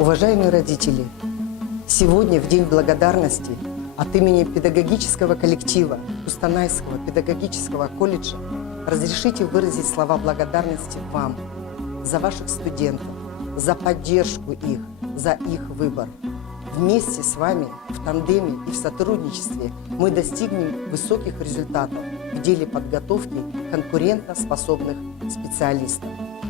Уважаемые родители, сегодня, в День благодарности, от имени педагогического коллектива Кустанайского педагогического колледжа разрешите выразить слова благодарности вам за ваших студентов, за поддержку их, за их выбор. Вместе с вами, в тандеме и в сотрудничестве мы достигнем высоких результатов в деле подготовки конкурентоспособных специалистов.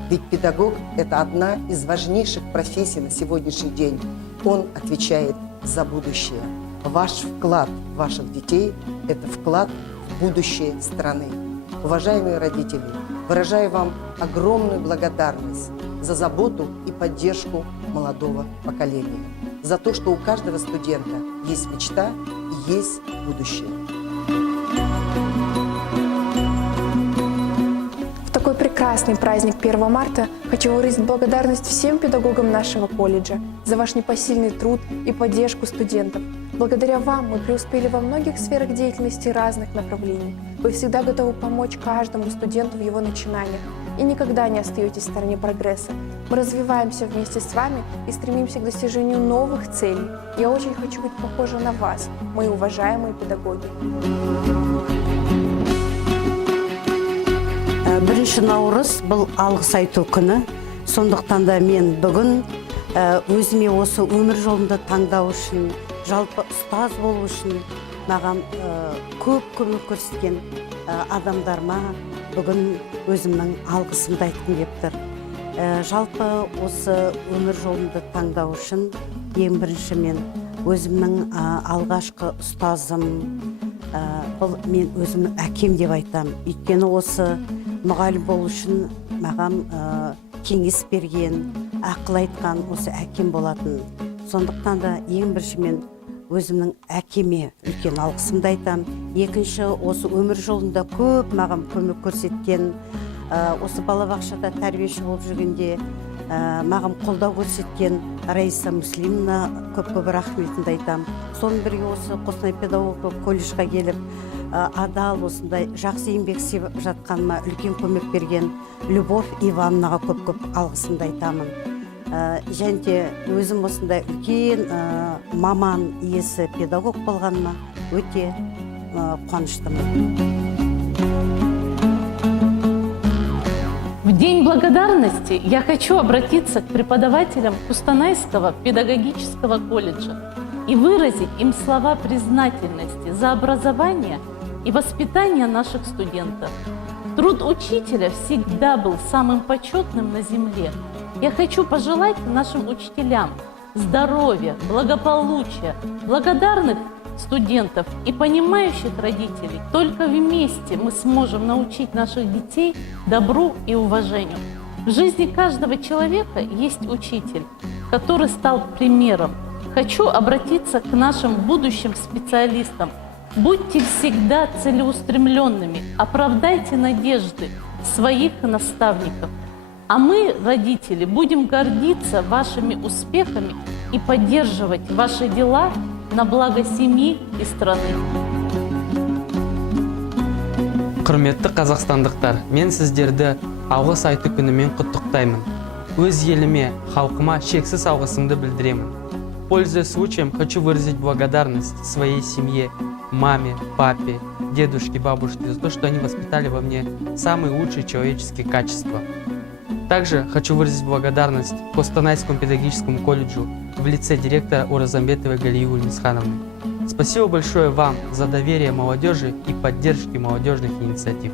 Ведь педагог – это одна из важнейших профессий на сегодняшний день. Он отвечает за будущее. Ваш вклад ваших детей – это вклад в будущее страны. Уважаемые родители, выражаю вам огромную благодарность за заботу и поддержку молодого поколения, за то, что у каждого студента есть мечта и есть будущее. В такой прекрасный праздник 1 марта хочу выразить благодарность всем педагогам нашего колледжа за ваш непосильный труд и поддержку студентов. Благодаря вам мы преуспели во многих сферах деятельности разных направлений. Вы всегда готовы помочь каждому студенту в его начинаниях и никогда не остаетесь в стороне прогресса. Мы развиваемся вместе с вами и стремимся к достижению новых целей. Я очень хочу быть похожа на вас, мои уважаемые педагоги. Бірінші наурыз бұл алғыс айту күні. Сондықтан да мен бүгін өзіме осы өмір жолында таңдау үшін, жалпы ұстаз болу үшін маған көп көмек көрсеткен адамдарыма бүгін өзімнің алғысымды айтқым келіп тұр. Жалпы осы өмір жолында таңдау үшін ең бірінші мен өзімнің алғашқы ұстазым, бұл мен өзімнің әкем деп айтам. Өйткені осы мұғалім болу үшін маған кеңес берген, ақыл айтқан осы әкем болатын. Сондықтан да ең бірінші мен өзімнің әкеме үлкен алғысымды айтам. Екінші, осы өмір жолында көп маған көмек көрсеткен, осы балабақшада тәрбиеші болып жүргенде маған қолдау көрсеткен Раиса Муслимовна көп-көп рахметімді айтам. Соның бірге осы Қостанай педагогикалық колледжға келіп, адал осындай жақсы еңбек істеп жатқаныма үлкен көмек берген Любовь Ивановнаға көп-көп алғысымды айтамын. Және де өзім осындай үлкен маман иесі педагог болғаныма өте қуаныштымын. В День благодарности я хочу обратиться к преподавателям Кустанайского педагогического колледжа и выразить им слова признательности за образование и воспитание наших студентов. Труд учителя всегда был самым почетным на земле. Я хочу пожелать нашим учителям здоровья, благополучия, благодарных студентов и понимающих родителей. Только вместе мы сможем научить наших детей добру и уважению. В жизни каждого человека есть учитель, который стал примером. Хочу обратиться к нашим будущим специалистам. Будьте всегда целеустремленными, оправдайте надежды своих наставников. А мы, родители, будем гордиться вашими успехами и поддерживать ваши дела на благо семьи и страны. Құрметті қазақстандықтар, мен сіздерді алғыс айту күнімен құттықтаймын. Өз еліме, халқыма шексіз алғысымды білдіремін. Пользуясь случаем, хочу выразить благодарность своей семье, маме, папе, дедушке, бабушке за то, что они воспитали во мне самые лучшие человеческие качества. Также хочу выразить благодарность Костанайскому педагогическому колледжу в лице директора Уразамбетовой Галии Ульмисхановны. Спасибо большое вам за доверие молодежи и поддержки молодежных инициатив.